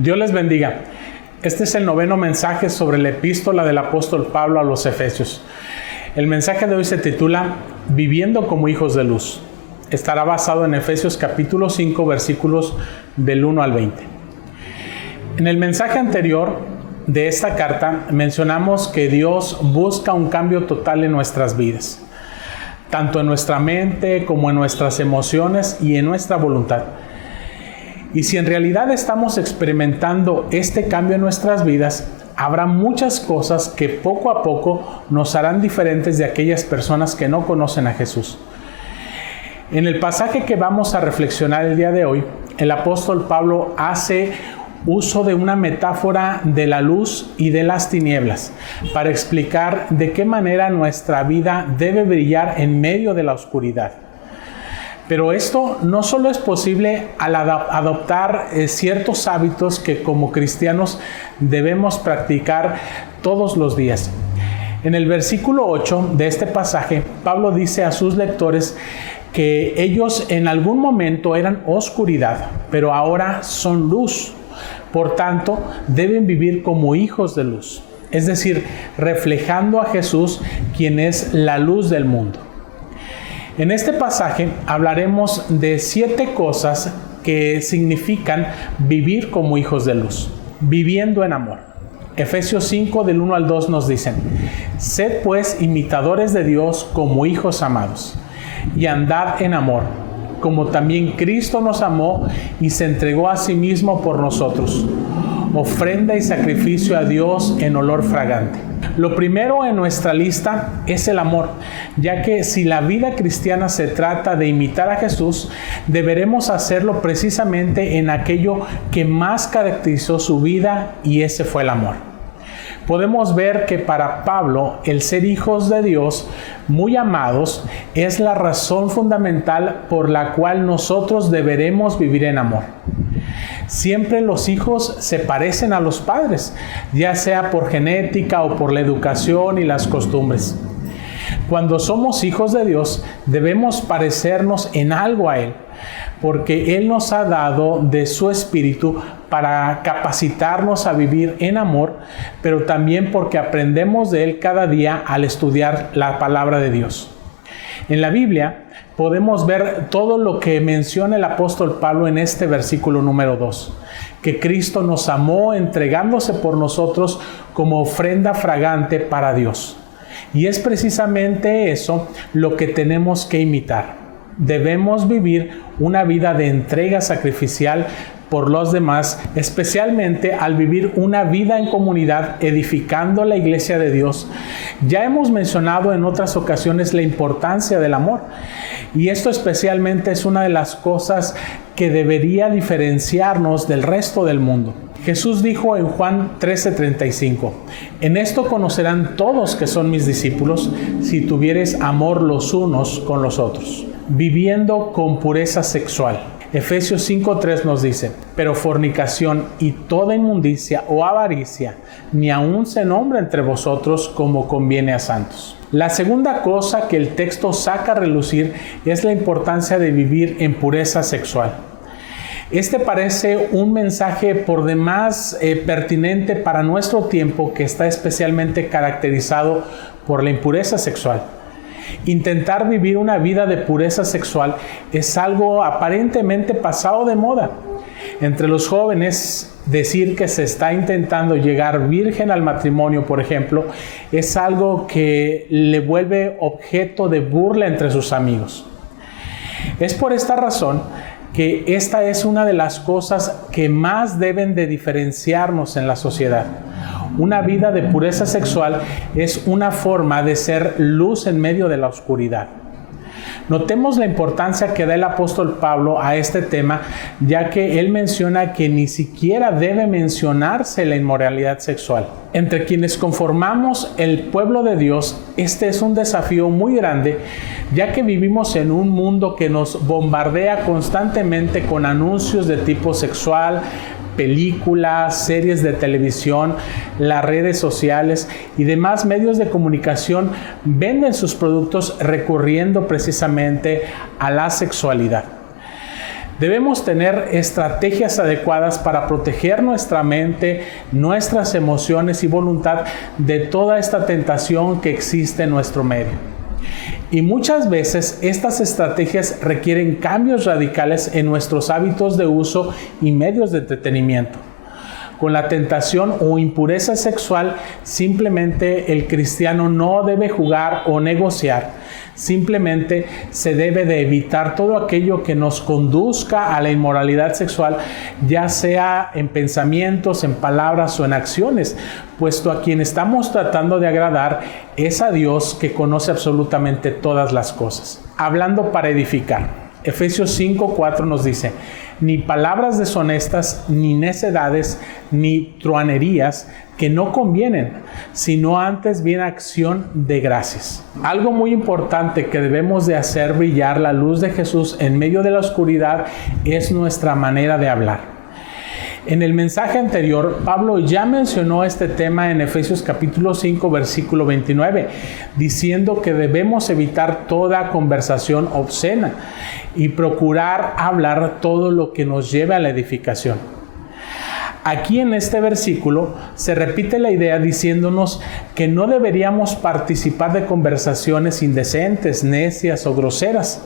Dios les bendiga. Este es el 9º mensaje sobre la epístola del apóstol Pablo a los Efesios. El mensaje de hoy se titula Viviendo como hijos de luz. Estará basado en Efesios capítulo 5, versículos del 1 al 20. En el mensaje anterior de esta carta mencionamos que Dios busca un cambio total en nuestras vidas, tanto en nuestra mente como en nuestras emociones y en nuestra voluntad. Y si en realidad estamos experimentando este cambio en nuestras vidas, habrá muchas cosas que poco a poco nos harán diferentes de aquellas personas que no conocen a Jesús. En el pasaje que vamos a reflexionar el día de hoy, el apóstol Pablo hace uso de una metáfora de la luz y de las tinieblas para explicar de qué manera nuestra vida debe brillar en medio de la oscuridad. Pero esto no solo es posible al adoptar ciertos hábitos que como cristianos debemos practicar todos los días. En el versículo 8 de este pasaje, Pablo dice a sus lectores que ellos en algún momento eran oscuridad, pero ahora son luz. Por tanto, deben vivir como hijos de luz, es decir, reflejando a Jesús, quien es la luz del mundo. En este pasaje hablaremos de 7 cosas que significan vivir como hijos de luz, viviendo en amor. Efesios 5 del 1 al 2 nos dicen: Sed pues imitadores de Dios como hijos amados, y andad en amor, como también Cristo nos amó y se entregó a sí mismo por nosotros, ofrenda y sacrificio a Dios en olor fragante. Lo primero en nuestra lista es el amor, ya que si la vida cristiana se trata de imitar a Jesús, deberemos hacerlo precisamente en aquello que más caracterizó su vida, y ese fue el amor. Podemos ver que para Pablo el ser hijos de Dios, muy amados, es la razón fundamental por la cual nosotros deberemos vivir en amor. Siempre los hijos se parecen a los padres, ya sea por genética o por la educación y las costumbres. Cuando somos hijos de Dios, debemos parecernos en algo a Él, porque Él nos ha dado de su Espíritu para capacitarnos a vivir en amor, pero también porque aprendemos de Él cada día al estudiar la palabra de Dios. En la Biblia podemos ver todo lo que menciona el apóstol Pablo en este versículo número 2, que Cristo nos amó entregándose por nosotros como ofrenda fragante para Dios. Y es precisamente eso lo que tenemos que imitar. Debemos vivir una vida de entrega sacrificial por los demás, especialmente al vivir una vida en comunidad edificando la iglesia de Dios. Ya hemos mencionado en otras ocasiones la importancia del amor, y esto especialmente es una de las cosas que debería diferenciarnos del resto del mundo. Jesús dijo en Juan 13:35, En esto conocerán todos que son mis discípulos, si tuviereis amor los unos con los otros. Viviendo con pureza sexual. Efesios 5:3 nos dice: Pero fornicación y toda inmundicia o avaricia, ni aun se nombra entre vosotros como conviene a santos. La segunda cosa que el texto saca a relucir es la importancia de vivir en pureza sexual. Este parece un mensaje por demás pertinente para nuestro tiempo, que está especialmente caracterizado por la impureza sexual. Intentar vivir una vida de pureza sexual es algo aparentemente pasado de moda. Entre los jóvenes, decir que se está intentando llegar virgen al matrimonio, por ejemplo, es algo que le vuelve objeto de burla entre sus amigos. Es por esta razón que esta es una de las cosas que más deben de diferenciarnos en la sociedad. Una vida de pureza sexual es una forma de ser luz en medio de la oscuridad. Notemos la importancia que da el apóstol Pablo a este tema, ya que él menciona que ni siquiera debe mencionarse la inmoralidad sexual. Entre quienes conformamos el pueblo de Dios, este es un desafío muy grande, ya que vivimos en un mundo que nos bombardea constantemente con anuncios de tipo sexual, películas, series de televisión, las redes sociales y demás medios de comunicación venden sus productos recurriendo precisamente a la sexualidad. Debemos tener estrategias adecuadas para proteger nuestra mente, nuestras emociones y voluntad de toda esta tentación que existe en nuestro medio. Y muchas veces estas estrategias requieren cambios radicales en nuestros hábitos de uso y medios de entretenimiento. Con la tentación o impureza sexual, simplemente el cristiano no debe jugar o negociar. Simplemente se debe de evitar todo aquello que nos conduzca a la inmoralidad sexual, ya sea en pensamientos, en palabras o en acciones, puesto a quien estamos tratando de agradar es a Dios, que conoce absolutamente todas las cosas. Hablando para edificar. Efesios 5:4 nos dice: ni palabras deshonestas, ni necedades, ni truanerías que no convienen, sino antes bien acción de gracias. Algo muy importante que debemos de hacer brillar la luz de Jesús en medio de la oscuridad es nuestra manera de hablar. En el mensaje anterior, Pablo ya mencionó este tema en Efesios capítulo 5, versículo 29, diciendo que debemos evitar toda conversación obscena y procurar hablar todo lo que nos lleve a la edificación. Aquí en este versículo se repite la idea diciéndonos que no deberíamos participar de conversaciones indecentes, necias o groseras.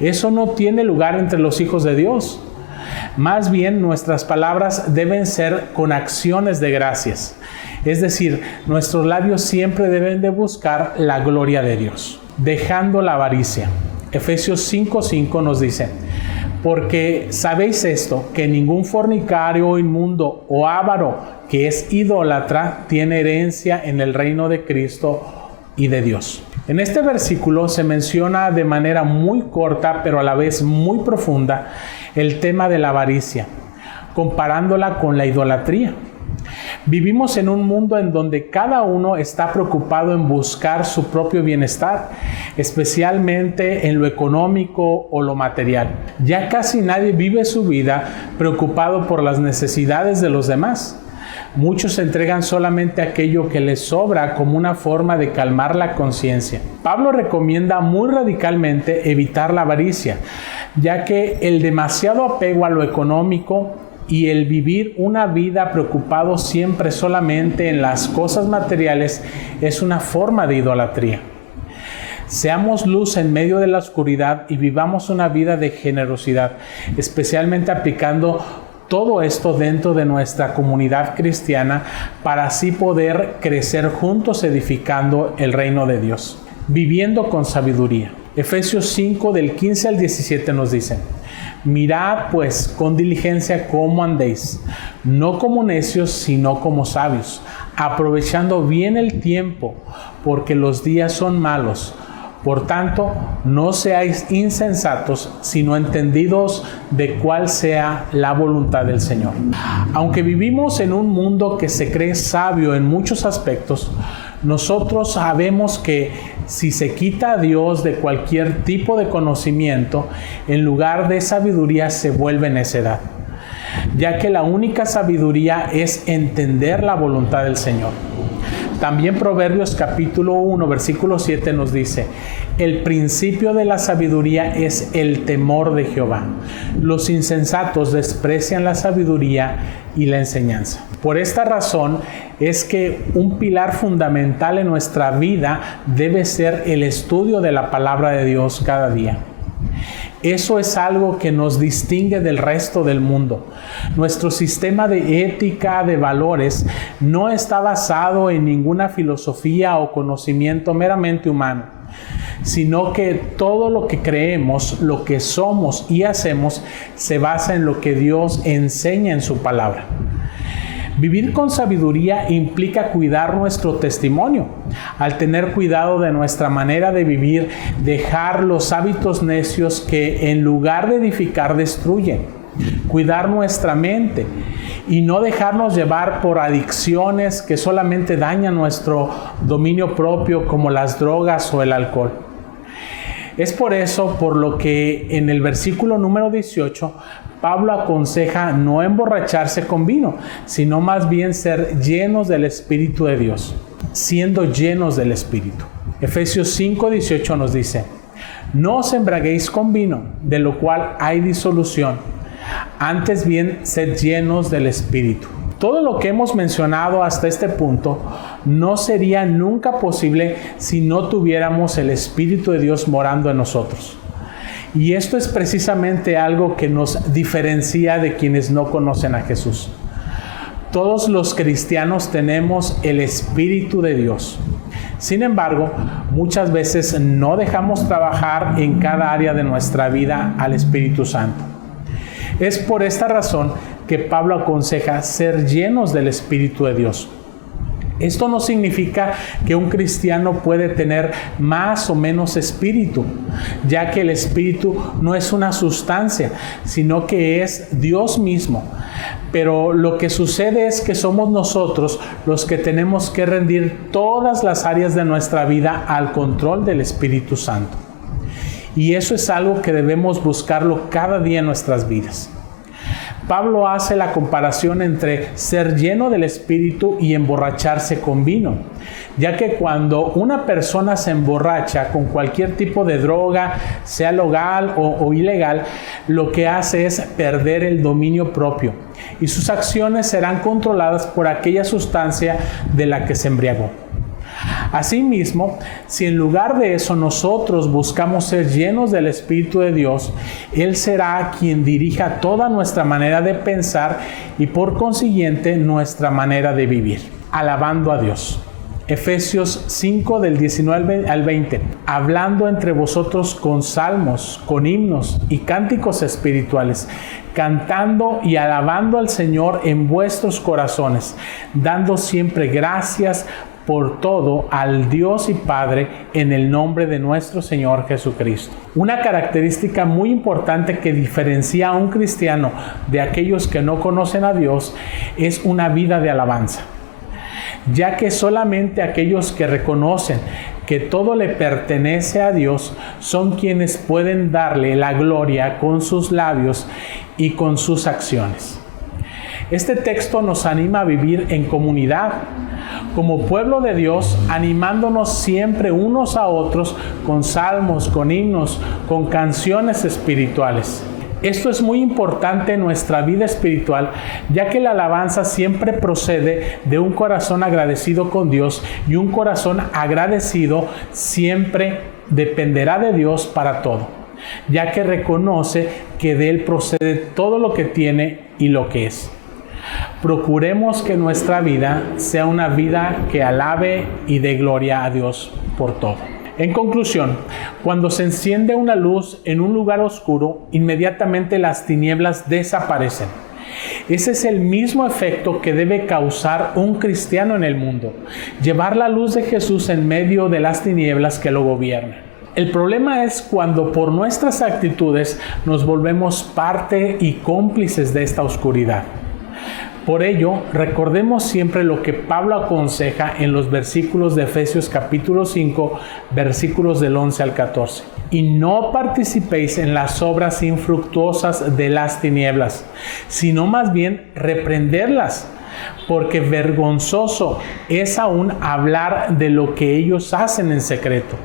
Eso no tiene lugar entre los hijos de Dios. Más bien, nuestras palabras deben ser con acciones de gracias. Es decir, nuestros labios siempre deben de buscar la gloria de Dios, dejando la avaricia. Efesios 5:5 nos dice: porque sabéis esto, que ningún fornicario, inmundo o avaro que es idólatra tiene herencia en el reino de Cristo y de Dios. En este versículo se menciona de manera muy corta, pero a la vez muy profunda, el tema de la avaricia, comparándola con la idolatría. Vivimos en un mundo en donde cada uno está preocupado en buscar su propio bienestar, especialmente en lo económico o lo material. Ya casi nadie vive su vida preocupado por las necesidades de los demás. Muchos entregan solamente aquello que les sobra como una forma de calmar la conciencia. Pablo recomienda muy radicalmente evitar la avaricia, ya que el demasiado apego a lo económico y el vivir una vida preocupado siempre solamente en las cosas materiales es una forma de idolatría. Seamos luz en medio de la oscuridad y vivamos una vida de generosidad, especialmente aplicando todo esto dentro de nuestra comunidad cristiana para así poder crecer juntos edificando el reino de Dios, viviendo con sabiduría. Efesios 5 del 15 al 17 nos dice: mirad pues con diligencia cómo andéis, no como necios, sino como sabios, aprovechando bien el tiempo, porque los días son malos. Por tanto, no seáis insensatos, sino entendidos de cuál sea la voluntad del Señor. Aunque vivimos en un mundo que se cree sabio en muchos aspectos, nosotros sabemos que si se quita a Dios de cualquier tipo de conocimiento, en lugar de sabiduría se vuelve necedad, ya que la única sabiduría es entender la voluntad del Señor. También Proverbios capítulo 1, versículo 7 nos dice: el principio de la sabiduría es el temor de Jehová. Los insensatos desprecian la sabiduría y la enseñanza. Por esta razón es que un pilar fundamental en nuestra vida debe ser el estudio de la palabra de Dios cada día. Eso es algo que nos distingue del resto del mundo. Nuestro sistema de ética, de valores, no está basado en ninguna filosofía o conocimiento meramente humano, sino que todo lo que creemos, lo que somos y hacemos, se basa en lo que Dios enseña en su palabra. Vivir con sabiduría implica cuidar nuestro testimonio. Al tener cuidado de nuestra manera de vivir, dejar los hábitos necios que en lugar de edificar destruyen. Cuidar nuestra mente y no dejarnos llevar por adicciones que solamente dañan nuestro dominio propio, como las drogas o el alcohol. Es por eso por lo que en el versículo número 18, Pablo aconseja no emborracharse con vino, sino más bien ser llenos del Espíritu de Dios, siendo llenos del Espíritu. Efesios 5:18 nos dice: No os embriaguéis con vino, de lo cual hay disolución. Antes bien, sed llenos del Espíritu. Todo lo que hemos mencionado hasta este punto no sería nunca posible si no tuviéramos el Espíritu de Dios morando en nosotros. Y esto es precisamente algo que nos diferencia de quienes no conocen a Jesús. Todos los cristianos tenemos el Espíritu de Dios. Sin embargo, muchas veces no dejamos trabajar en cada área de nuestra vida al Espíritu Santo. Es por esta razón que Pablo aconseja ser llenos del Espíritu de Dios. Esto no significa que un cristiano puede tener más o menos espíritu, ya que el espíritu no es una sustancia, sino que es Dios mismo. Pero lo que sucede es que somos nosotros los que tenemos que rendir todas las áreas de nuestra vida al control del Espíritu Santo. Y eso es algo que debemos buscarlo cada día en nuestras vidas. Pablo hace la comparación entre ser lleno del Espíritu y emborracharse con vino, ya que cuando una persona se emborracha con cualquier tipo de droga, sea legal o ilegal, lo que hace es perder el dominio propio y sus acciones serán controladas por aquella sustancia de la que se embriagó. Asimismo, si en lugar de eso nosotros buscamos ser llenos del Espíritu de Dios, Él será quien dirija toda nuestra manera de pensar y por consiguiente nuestra manera de vivir, alabando a Dios. Efesios 5 del 19 al 20, hablando entre vosotros con salmos, con himnos y cánticos espirituales, cantando y alabando al Señor en vuestros corazones, dando siempre gracias por todo al Dios y Padre en el nombre de nuestro Señor Jesucristo. Una característica muy importante que diferencia a un cristiano de aquellos que no conocen a Dios es una vida de alabanza, ya que solamente aquellos que reconocen que todo le pertenece a Dios son quienes pueden darle la gloria con sus labios y con sus acciones. Este texto nos anima a vivir en comunidad, como pueblo de Dios, animándonos siempre unos a otros con salmos, con himnos, con canciones espirituales. Esto es muy importante en nuestra vida espiritual, ya que la alabanza siempre procede de un corazón agradecido con Dios y un corazón agradecido siempre dependerá de Dios para todo, ya que reconoce que de Él procede todo lo que tiene y lo que es. Procuremos que nuestra vida sea una vida que alabe y dé gloria a Dios por todo. En conclusión, cuando se enciende una luz en un lugar oscuro, inmediatamente las tinieblas desaparecen. Ese es el mismo efecto que debe causar un cristiano en el mundo, llevar la luz de Jesús en medio de las tinieblas que lo gobiernan. El problema es cuando por nuestras actitudes nos volvemos parte y cómplices de esta oscuridad. Por ello, recordemos siempre lo que Pablo aconseja en los versículos de Efesios capítulo 5, versículos del 11 al 14. Y no participéis en las obras infructuosas de las tinieblas, sino más bien reprenderlas, porque vergonzoso es aún hablar de lo que ellos hacen en secreto.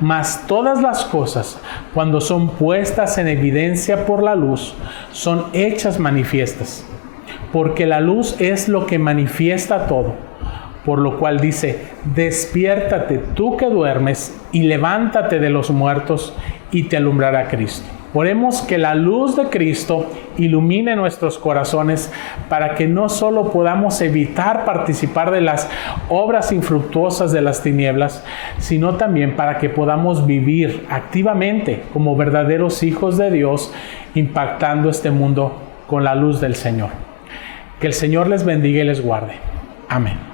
Mas todas las cosas, cuando son puestas en evidencia por la luz, son hechas manifiestas. Porque la luz es lo que manifiesta todo, por lo cual dice, despiértate tú que duermes y levántate de los muertos y te alumbrará Cristo. Oremos que la luz de Cristo ilumine nuestros corazones para que no solo podamos evitar participar de las obras infructuosas de las tinieblas, sino también para que podamos vivir activamente como verdaderos hijos de Dios, impactando este mundo con la luz del Señor. Que el Señor les bendiga y les guarde. Amén.